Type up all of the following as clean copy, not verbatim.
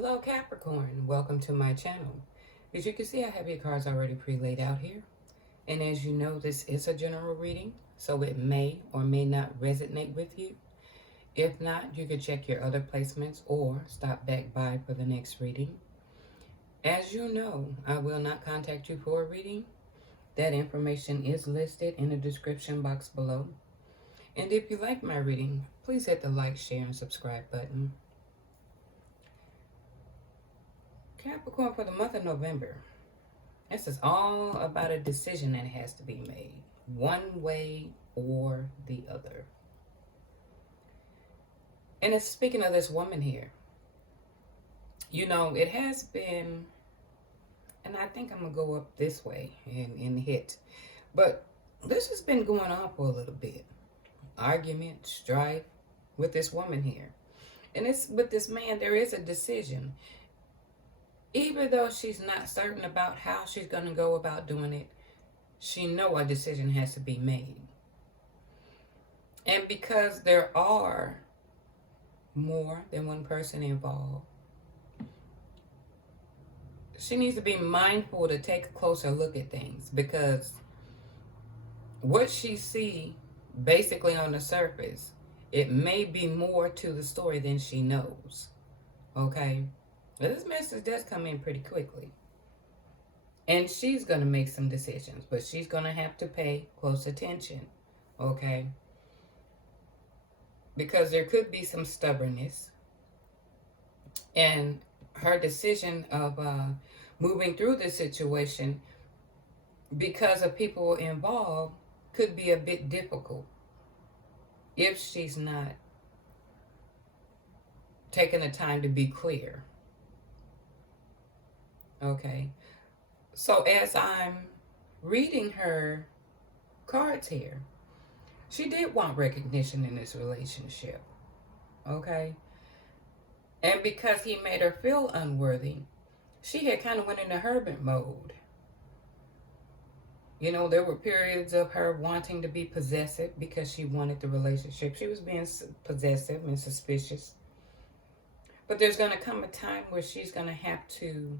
Hello Capricorn, welcome to my channel. As you can see, I have your cards already pre-laid out here. And as you know, this is a general reading, so it may or may not resonate with you. If not, you could check your other placements or stop back by for the next reading. As you know, I will not contact you for a reading. That information is listed in the description box below. And if you like my reading, please hit the like, share, and subscribe button. Capricorn, for the month of November, this is all about a decision that has to be made, one way or the other. And it's speaking of this woman here. You know, it has been, and I think I'm going to go up this way and hit, but this has been going on for a little bit. Argument, strife with this woman here. And it's with this man, there is a decision. Even though she's not certain about how she's going to go about doing it, she know a decision has to be made. And because there are more than one person involved, she needs to be mindful to take a closer look at things, because what she see basically on the surface, it may be more to the story than she knows. Okay? But this message does come in pretty quickly. And she's going to make some decisions, but she's going to have to pay close attention. Okay? Because there could be some stubbornness. And her decision of moving through this situation because of people involved could be a bit difficult if she's not taking the time to be clear. Okay, so as I'm reading her cards here, she did want recognition in this relationship. Okay, and because he made her feel unworthy, she had kind of went into hermit mode. You know, there were periods of her wanting to be possessive because she wanted the relationship. She was being possessive and suspicious. But there's going to come a time where she's going to have to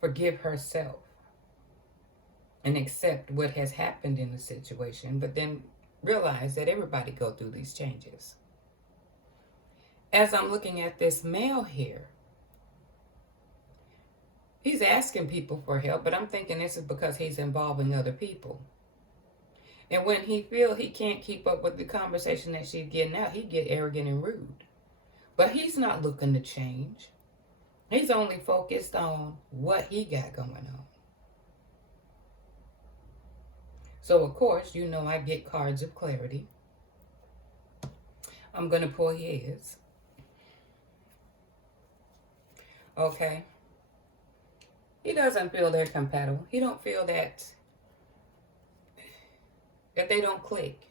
forgive herself and accept what has happened in the situation, but then realize that everybody go through these changes. As I'm looking at this male here, he's asking people for help, but I'm thinking this is because he's involving other people. And when he feels he can't keep up with the conversation that she's getting out, he get arrogant and rude. But he's not looking to change. He's only focused on what he got going on. So, of course, you know I get cards of clarity. I'm going to pull his. Okay. He doesn't feel they're compatible. He don't feel that they don't click.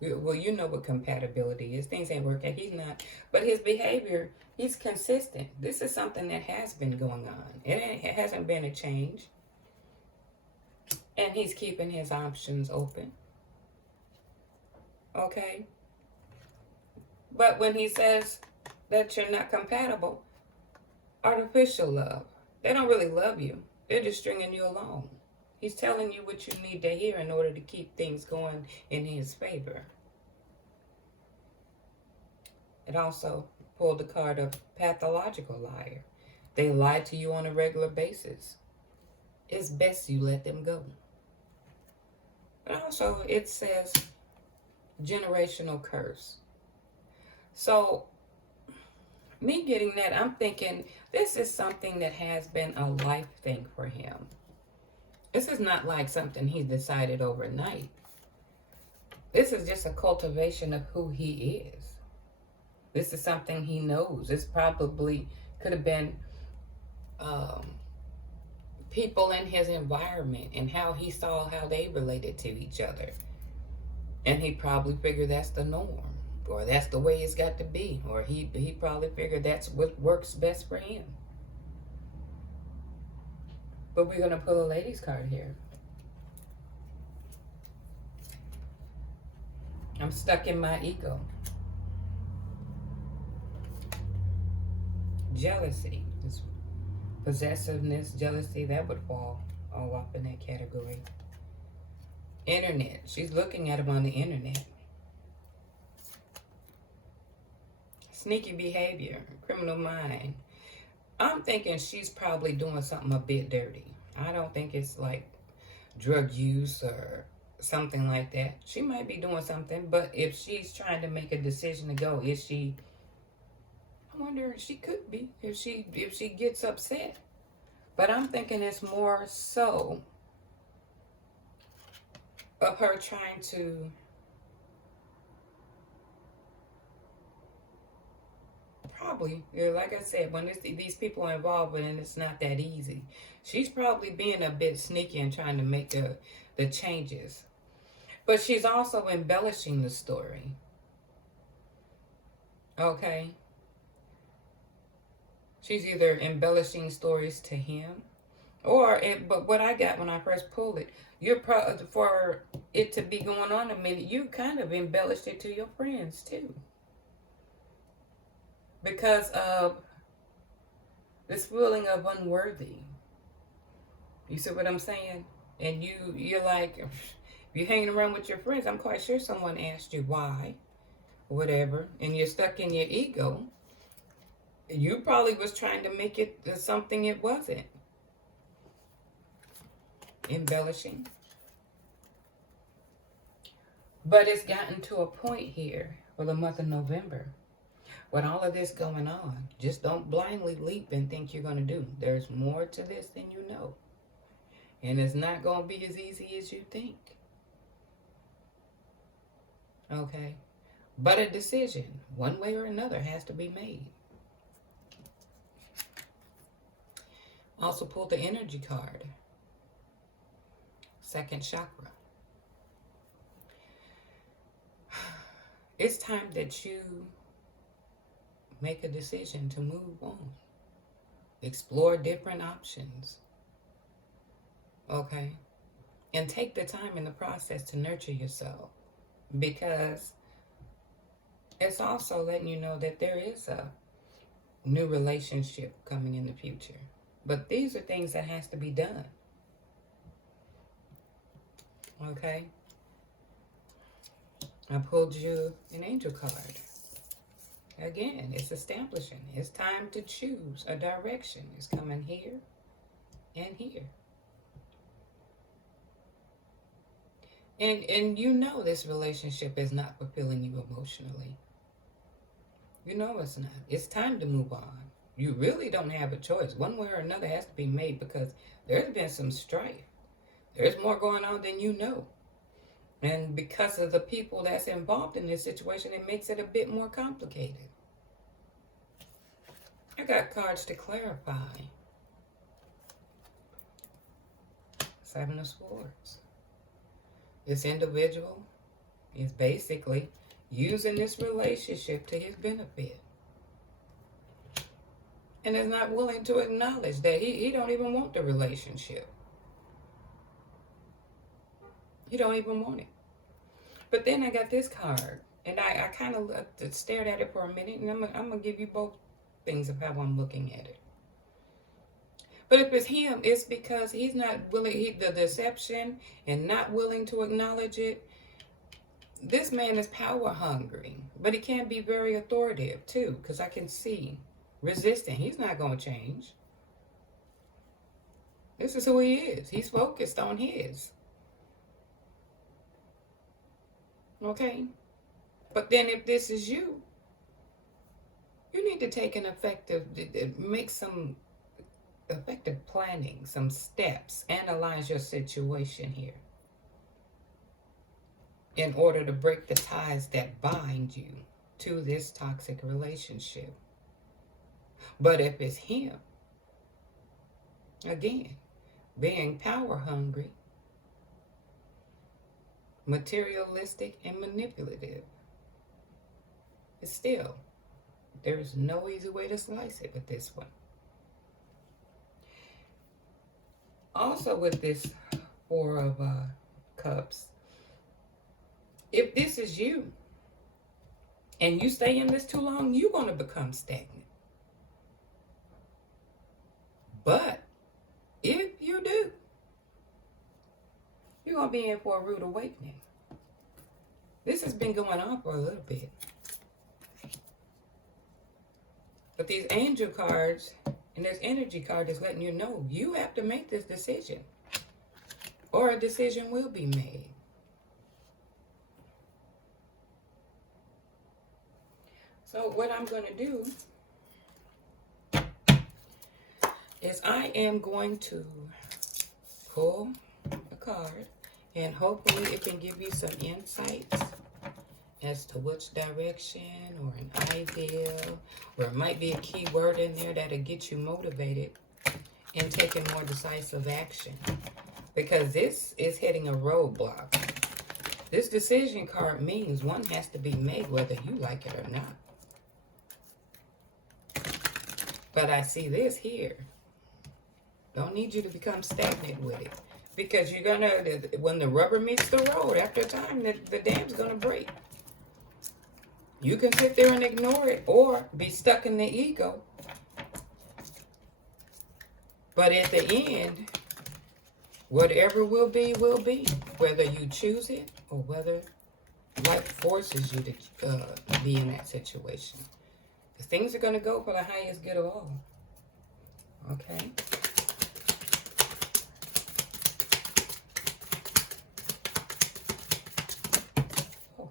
Well, you know what compatibility is. Things ain't working. He's not. But his behavior, he's consistent. This is something that has been going on. It hasn't been a change. And he's keeping his options open. Okay? But when he says that you're not compatible, artificial love. They don't really love you. They're just stringing you along. He's telling you what you need to hear in order to keep things going in his favor. It also pulled the card of pathological liar. They lie to you on a regular basis. It's best you let them go. But also it says generational curse. So me getting that, I'm thinking this is something that has been a life thing for him. This is not like something he decided overnight. This is just a cultivation of who he is. This is something he knows. This probably could have been people in his environment and how he saw how they related to each other. And he probably figured that's the norm, or that's the way it's got to be, or he probably figured that's what works best for him. But we're going to pull a ladies card here. I'm stuck in my ego. jealousy. This possessiveness, jealousy, that would fall all up in that category. Internet. She's looking at him on the internet. Sneaky behavior, criminal mind. I'm thinking she's probably doing something a bit dirty. I don't think it's like drug use or something like that. She might be doing something, but if she's trying to make a decision to go, is she? I wonder if she could be if she gets upset. But I'm thinking it's more so of her trying to probably, like I said, when these people are involved and it's not that easy. She's probably being a bit sneaky and trying to make the changes. But she's also embellishing the story. Okay? She's either embellishing stories to him, but what I got when I first pulled it, for it to be going on a minute, you kind of embellished it to your friends too. Because of this feeling of unworthy. You see what I'm saying? And you're like, if you're hanging around with your friends, I'm quite sure someone asked you why, whatever, and you're stuck in your ego. You probably was trying to make it something it wasn't. Embellishing. But it's gotten to a point here for the month of November. With all of this going on, just don't blindly leap and think you're going to do. There's more to this than you know. And it's not going to be as easy as you think. Okay? But a decision, one way or another, has to be made. Also pulled the energy card. Second chakra. It's time that you make a decision to move on. Explore different options. Okay? And take the time in the process to nurture yourself. Because it's also letting you know that there is a new relationship coming in the future. But these are things that has to be done. Okay? I pulled you an angel card. Again, it's establishing. It's time to choose a direction. It's coming here and here. And you know this relationship is not fulfilling you emotionally. You know it's not. It's time to move on. You really don't have a choice. One way or another has to be made because there's been some strife. There's more going on than you know. And because of the people that's involved in this situation, it makes it a bit more complicated. I got cards to clarify. Seven of Swords. This individual is basically using this relationship to his benefit. And is not willing to acknowledge that he don't even want the relationship. You don't even want it. But then I got this card. And I kind of stared at it for a minute. And I'm going to give you both things of how I'm looking at it. But if it's him, it's because he's not willing. The deception and not willing to acknowledge it. This man is power hungry. But he can be very authoritative too. Because I can see resisting. He's not going to change. This is who he is. He's focused on his. Okay? But then if this is you, you need to take make some effective planning, some steps, analyze your situation here in order to break the ties that bind you to this toxic relationship. But if it's him, again, being power hungry, materialistic, and manipulative, still, there's no easy way to slice it with this one. Also with this Four of Cups, if this is you and you stay in this too long, you're going to become stagnant. But if you do, you're going to be in for a rude awakening. This has been going on for a little bit. But these angel cards and this energy card is letting you know you have to make this decision, or a decision will be made. So what I'm going to do is I am going to pull a card, and hopefully it can give you some insights as to which direction or an idea, or it might be a key word in there that'll get you motivated in taking more decisive action, because this is hitting a roadblock. This decision card means one has to be made whether you like it or not. But I see this here. Don't need you to become stagnant with it, because you're gonna, when the rubber meets the road, after a time, the dam's gonna break. You can sit there and ignore it, or be stuck in the ego. But at the end, whatever will be, whether you choose it or whether life forces you to be in that situation. Because things are going to go for the highest good of all. Okay? Oh.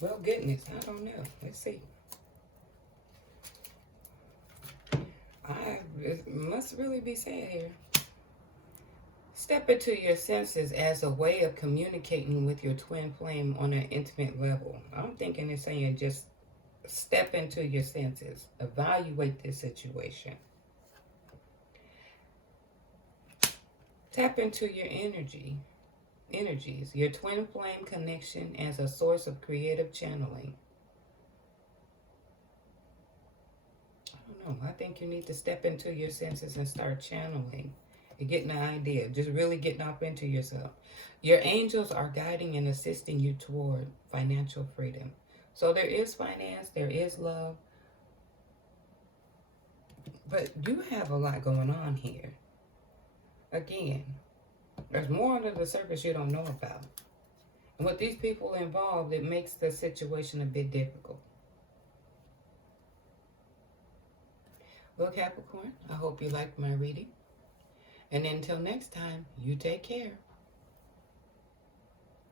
Well, goodness, I don't know. Let's see. It must really be said here. Step into your senses as a way of communicating with your twin flame on an intimate level. I'm thinking it's saying just step into your senses. Evaluate this situation. Tap into your energies, your twin flame connection as a source of creative channeling. I think you need to step into your senses and start channeling and getting an idea. Just really getting up into yourself. Your angels are guiding and assisting you toward financial freedom. So there is finance, there is love. But you have a lot going on here. Again, there's more under the surface you don't know about. And with these people involved, it makes the situation a bit difficult. Well, Capricorn, I hope you liked my reading. And until next time, you take care.